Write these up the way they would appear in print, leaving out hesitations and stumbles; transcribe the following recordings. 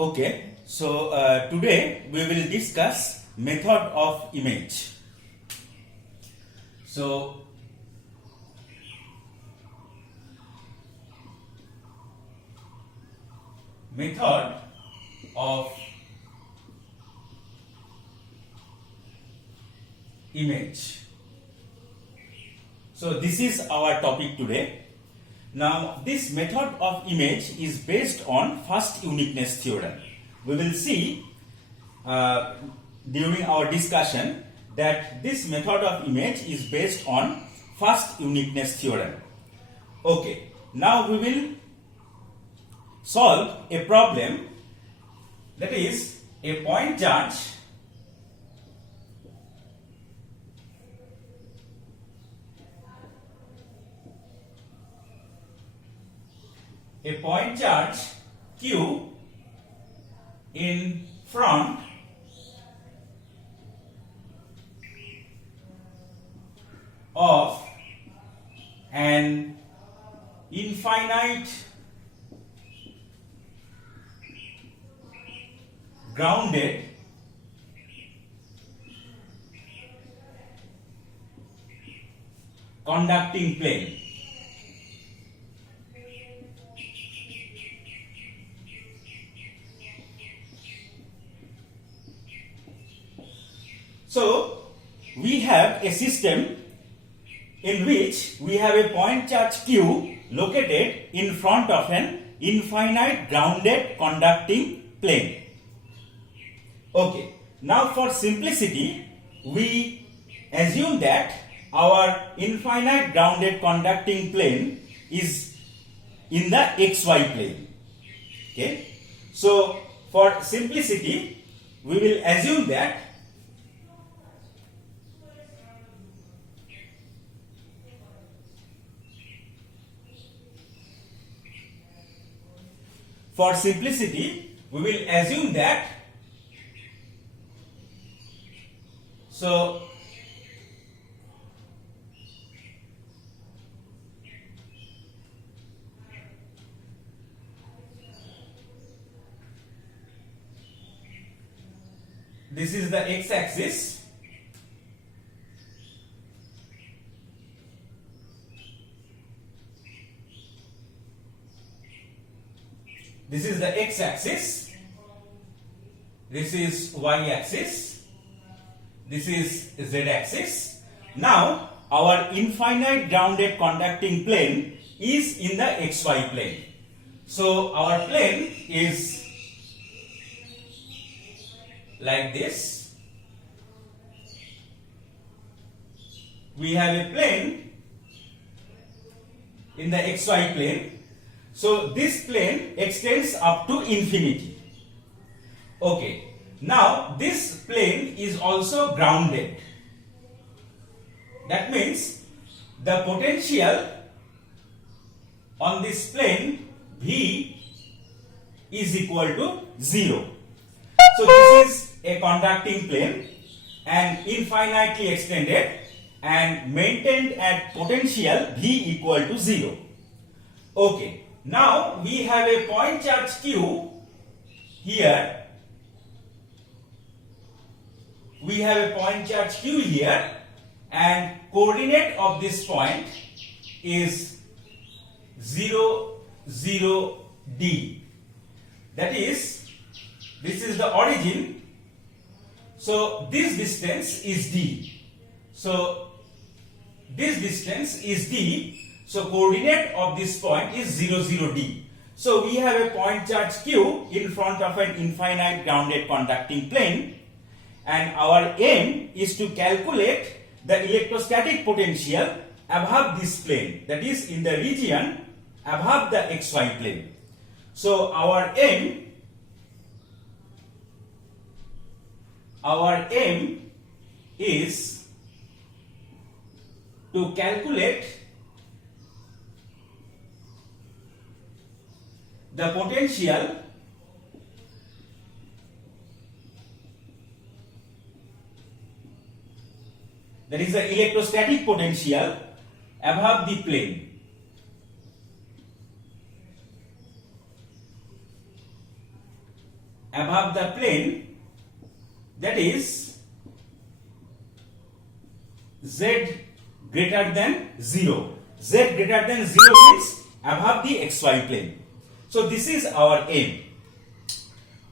Okay, so today we will discuss method of image. So method of image. So this is our topic today. Now this method of image is based on first uniqueness theorem. We will see during our discussion that this method of image is based on first uniqueness theorem. Okay, now we will solve a problem, that is a point charge Q in front of an infinite grounded conducting plane. So we have a system in which we have a point charge Q located in front of an infinite grounded conducting plane. Okay, now for simplicity we assume that our infinite grounded conducting plane is in the XY plane. Okay, so for simplicity we will assume that so this is the x-axis, this is the x-axis, this is y-axis, this is z-axis. Now our infinite grounded conducting plane is in the xy plane. So our plane is like this. We have a plane in the xy plane. So this plane extends up to infinity. Okay, now this plane is also grounded. That means the potential on this plane V is equal to 0. So this is a conducting plane and infinitely extended and maintained at potential V equal to 0. Okay. Now we have a point charge Q here. We have a point charge Q here and coordinate of this point is 0, 0, D. That is, this is the origin. So this distance is D. So this distance is D. So coordinate of this point is 0, 0, D. So we have a point charge Q in front of an infinite grounded conducting plane, and our aim is to calculate the electrostatic potential above this plane, that is in the region above the XY plane. So our aim is to calculate the potential that is the electrostatic potential above the plane. above the plane, that is z greater than 0. Z greater than 0 means above the xy plane. So this is our aim.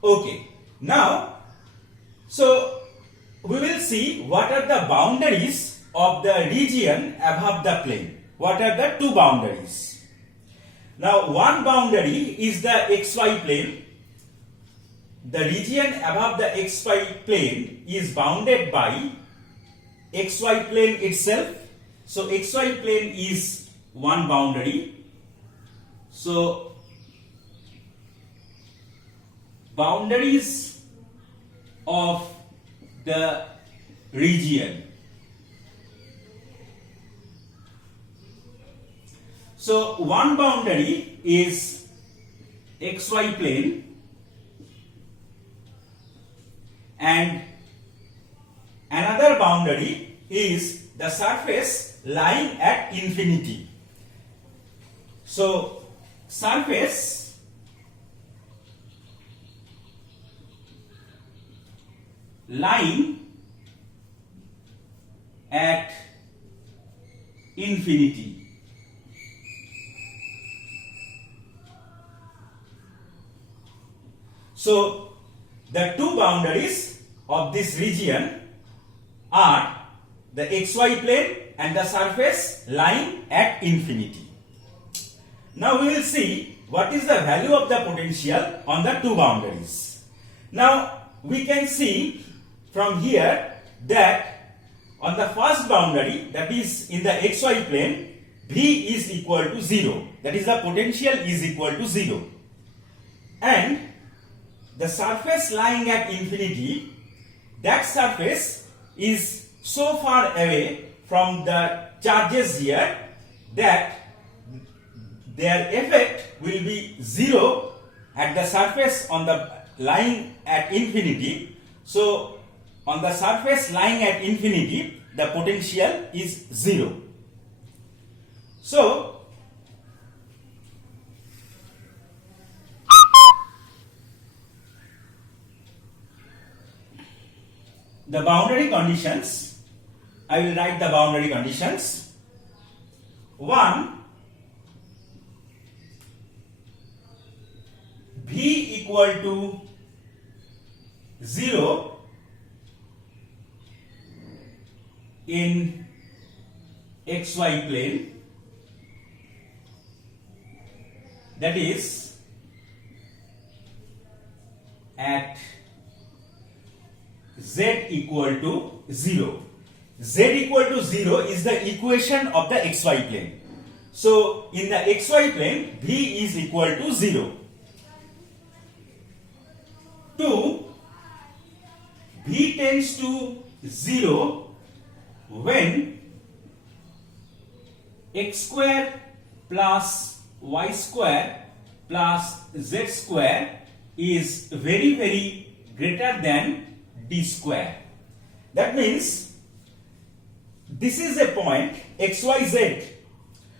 Okay. Now, so we will see what are the boundaries of the region above the plane. What are the two boundaries? Now, one boundary is the xy plane. The region above the xy plane is bounded by xy plane itself. So xy plane is one boundary. So boundaries of the region. So one boundary is xy plane and another boundary is the surface lying at infinity. So surface lying at infinity. So the two boundaries of this region are the xy plane and the surface lying at infinity. Now we will see what is the value of the potential on the two boundaries. Now we can see from here that on the first boundary, that is in the xy plane, V is equal to 0. That is, the potential is equal to 0. And the surface lying at infinity, that surface is so far away from the charges here that their effect will be 0 at the surface on the lying at infinity. So on the surface lying at infinity, the potential is 0. So the boundary conditions, I will write the boundary conditions. 1, V equal to 0 in xy plane, that is at z equal to 0. Z equal to 0 is the equation of the xy plane. So in the xy plane, V is equal to 0. 2, V tends to 0 when x square plus y square plus z square is very, very greater than d square. That means this is a point xyz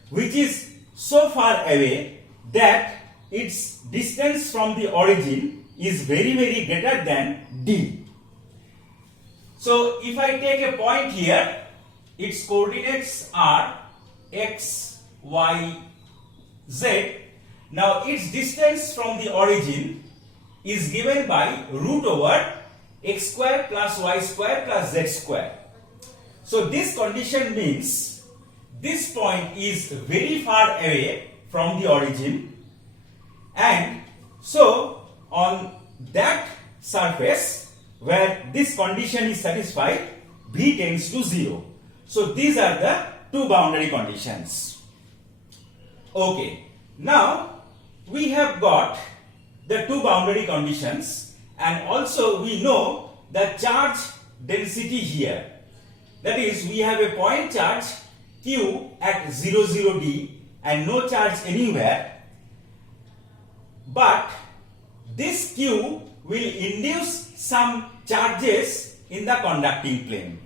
which is so far away that its distance from the origin is very, very greater than d. So if I take a point here, its coordinates are x, y, z. Now its distance from the origin is given by root over x square plus y square plus z square. So this condition means this point is very far away from the origin, and so on that surface where this condition is satisfied, V tends to 0. So these are the two boundary conditions. Okay, now we have got the two boundary conditions, and also we know the charge density here. That is, we have a point charge q at 0, 0 d and no charge anywhere, but this q will induce some charges in the conducting plane,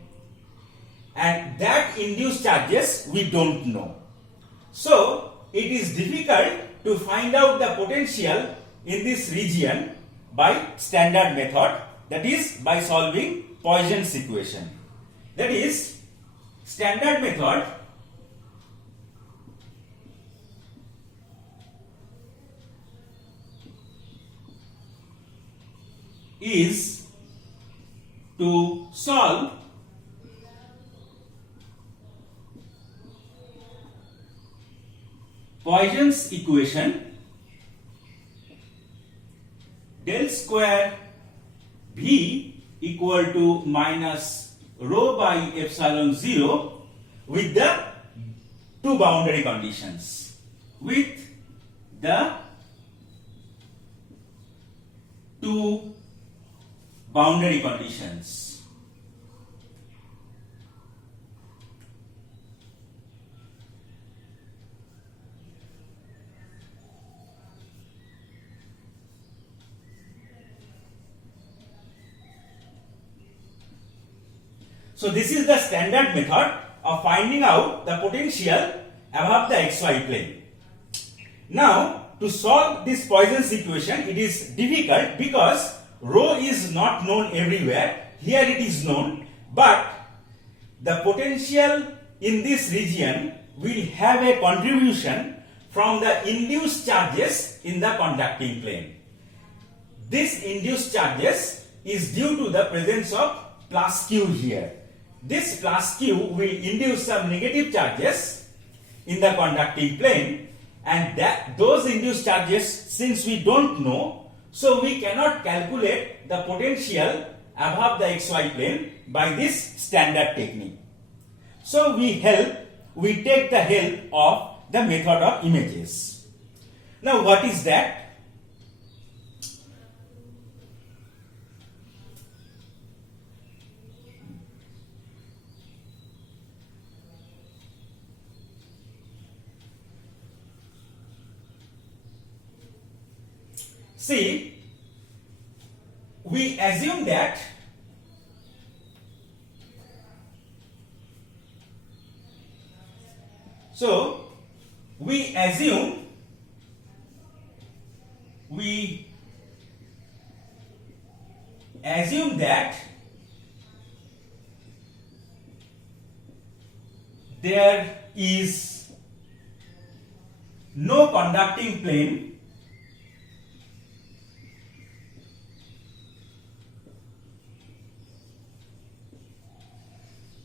and that induced charges we don't know. So it is difficult to find out the potential in this region by standard method, that is by solving Poisson's equation. That is, standard method is to solve Poisson's equation del square V equal to minus rho by epsilon 0 with the two boundary conditions. With the two boundary conditions. So this is the standard method of finding out the potential above the xy plane. Now, to solve this Poisson's equation, it is difficult because rho is not known everywhere. Here it is known, but the potential in this region will have a contribution from the induced charges in the conducting plane. This induced charges is due to the presence of plus q here. This plus q will induce some negative charges in the conducting plane, and those induced charges, since we don't know, so we cannot calculate the potential above the xy plane by this standard technique. So we take the help of the method of images. Now what is that? See, we assume that there is no conducting plane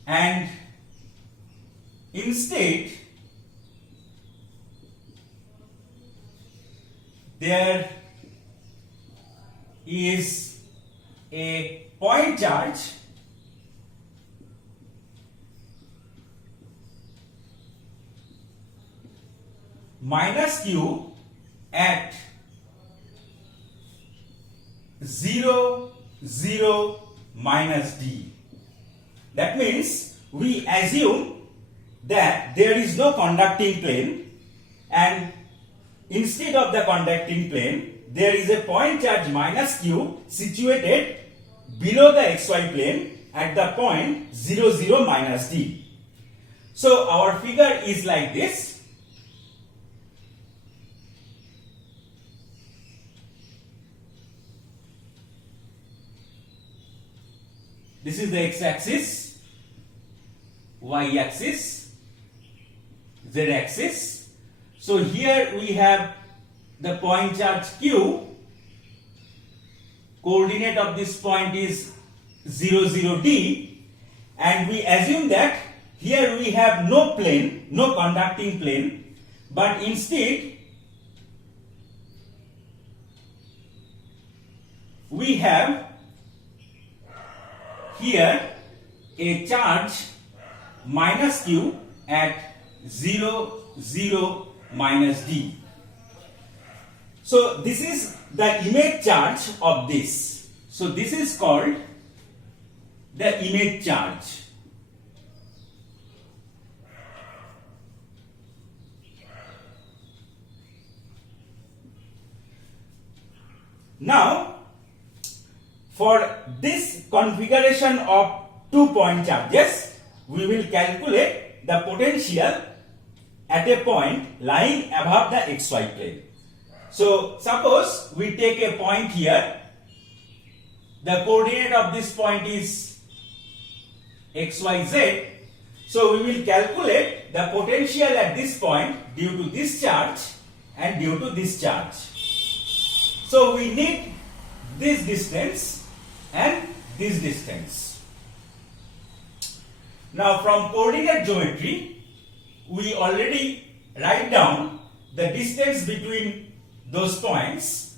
and instead there is a point charge minus q at 0, 0, minus d. That means we assume that there is no conducting plane, and instead of the conducting plane there is a point charge minus q situated below the xy plane at the point 0, 0, minus d. So our figure is like this. This is the x-axis, y-axis, z-axis. So here we have the point charge q. Coordinate of this point is 0, 0, d, and we assume that here we have no plane, no conducting plane, but instead we have here a charge minus q at 0, 0, minus d. So this is the image charge of this. So this is called the image charge. Now, for this configuration of 2 point charges, we will calculate the potential at a point lying above the xy plane. So suppose we take a point here the coordinate of this point is xyz. So we will calculate the potential at this point due to this charge and due to this charge. So we need this distance and this distance. Now from coordinate geometry, we already write down the distance between those points.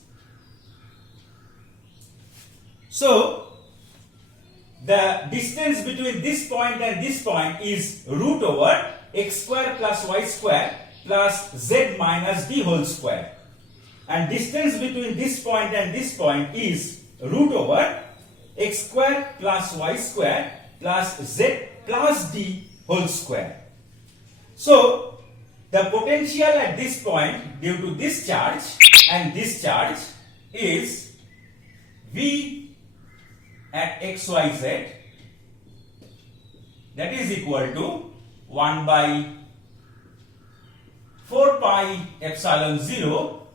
So the distance between this point and this point is root over x square plus y square plus z minus d whole square. And distance between this point and this point is root over x square plus y square plus z plus d whole square. So the potential at this point due to this charge and this charge is V at xyz, that is equal to 1 by 4 pi epsilon 0.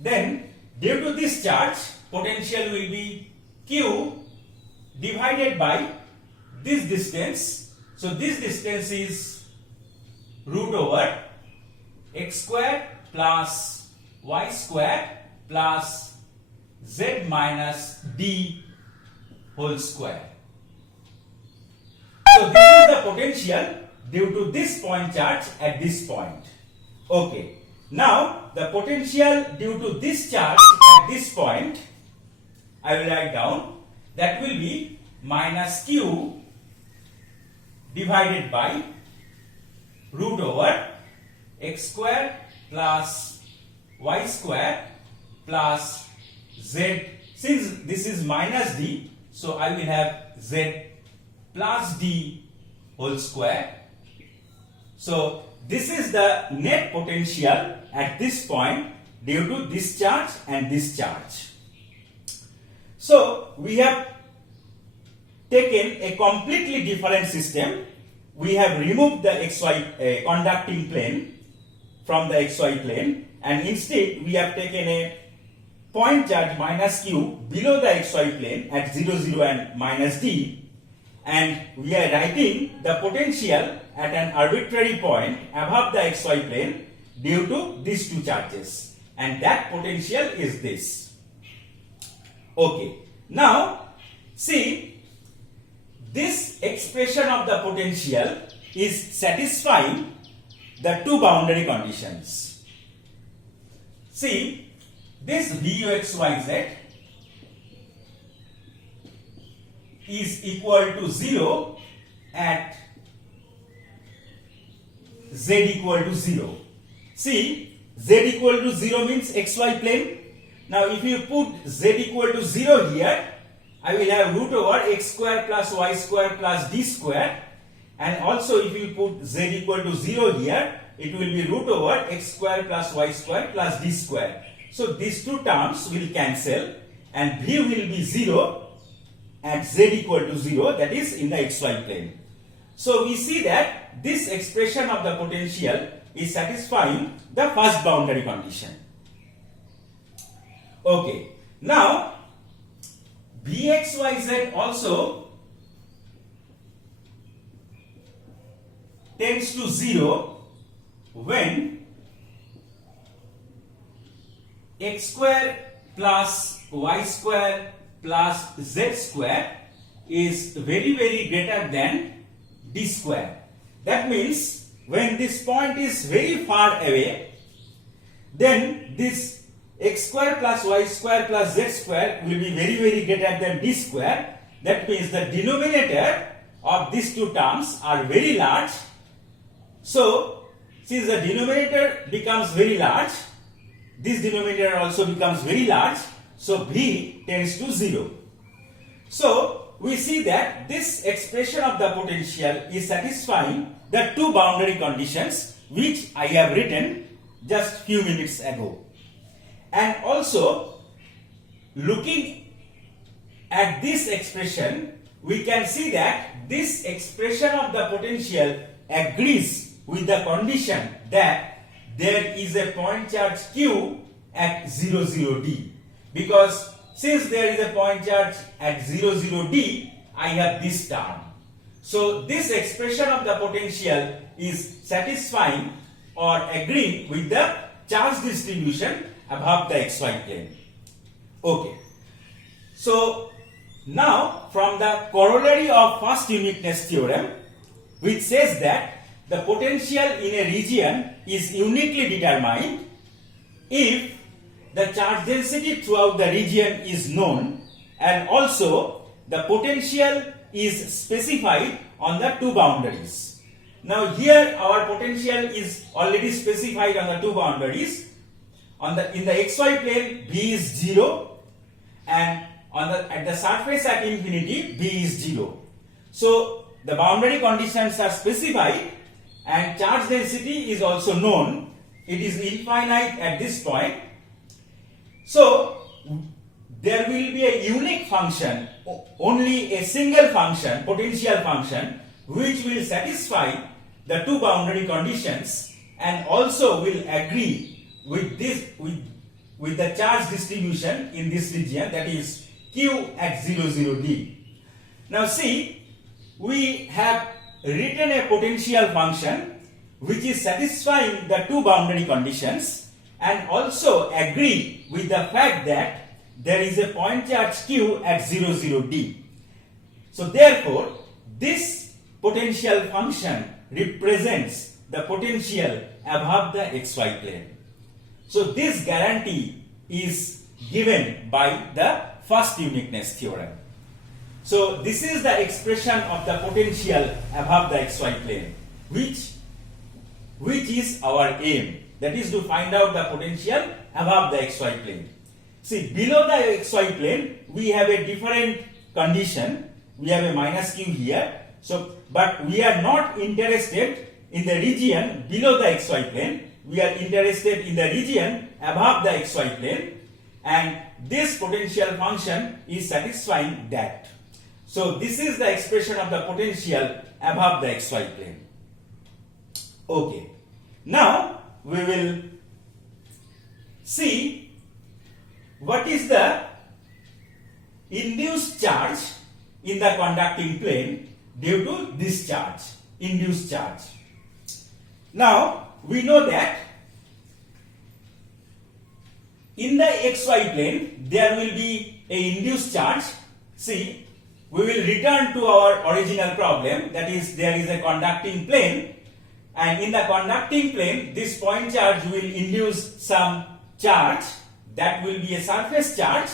Then due to this charge, potential will be Q divided by this distance. So this distance is root over x square plus y square plus z minus d whole square. So this is the potential due to this point charge at this point. Okay. Now the potential due to this charge at this point, I will write down, that will be minus Q divided by root over x square plus y square plus z. Since this is minus d, so I will have z plus d whole square. So this is the net potential at this point due to this charge and this charge. So we have taken a completely different system. We have removed the xy conducting plane from the xy plane, and instead we have taken a point charge minus q below the xy plane at 0, 0 and minus d, and we are writing the potential at an arbitrary point above the xy plane due to these two charges, and that potential is this. Okay, now see, this expression of the potential is satisfying the two boundary conditions. See, this vuxyz is equal to 0 at z equal to 0. See, z equal to 0 means xy plane. Now if you put z equal to 0 here, I will have root over x square plus y square plus d square, and also if you put z equal to 0 here, it will be root over x square plus y square plus d square. So these two terms will cancel and v will be 0 at z equal to 0, that is in the xy plane. So we see that this expression of the potential is satisfying the first boundary condition. Okay, now Vxyz also tends to 0 when x square plus y square plus z square is very greater than d square. That means when this point is very far away, then this x square plus y square plus z square will be very greater than d square. That means the denominator of these two terms are very large. So since the denominator becomes very large, this denominator also becomes very large, so v tends to 0. So we see that this expression of the potential is satisfying the two boundary conditions which I have written just few minutes ago. And also, looking at this expression, we can see that this expression of the potential agrees with the condition that there is a point charge q at 0, 0 d, because since there is a point charge at 0,0 I have this term. So this expression of the potential is satisfying or agreeing with the charge distribution above the xy plane. Okay. So now from the corollary of first uniqueness theorem, which says that the potential in a region is uniquely determined if the charge density throughout the region is known and also the potential is specified on the two boundaries. Now here our potential is already specified on the two boundaries. In the xy plane B is 0 and at the surface at infinity B is 0. So the boundary conditions are specified and charge density is also known. It is infinite at this point. So there will be a unique function, only a single function, potential function, which will satisfy the two boundary conditions and also will agree with with the charge distribution in this region, that is Q at 0,0 Now see, we have written a potential function which is satisfying the two boundary conditions and also agree with the fact that there is a point charge Q at 0,0 So therefore, this potential function represents the potential above the xy plane. So this guarantee is given by the first uniqueness theorem. So this is the expression of the potential above the xy plane, which is our aim. That is to find out the potential above the xy plane. See, below the xy plane, we have a different condition. We have a minus q here. So, but we are not interested in the region below the xy plane. We are interested in the region above the xy plane, and this potential function is satisfying that. So this is the expression of the potential above the xy plane. Okay. Now we will see what is the induced charge in the conducting plane due to this charge, induced charge. Now we know that in the xy plane there will be a induced charge. See, we will return to our original problem, that is there is a conducting plane, and in the conducting plane this point charge will induce some charge that will be a surface charge,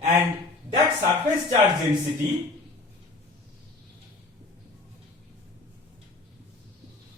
and that surface charge density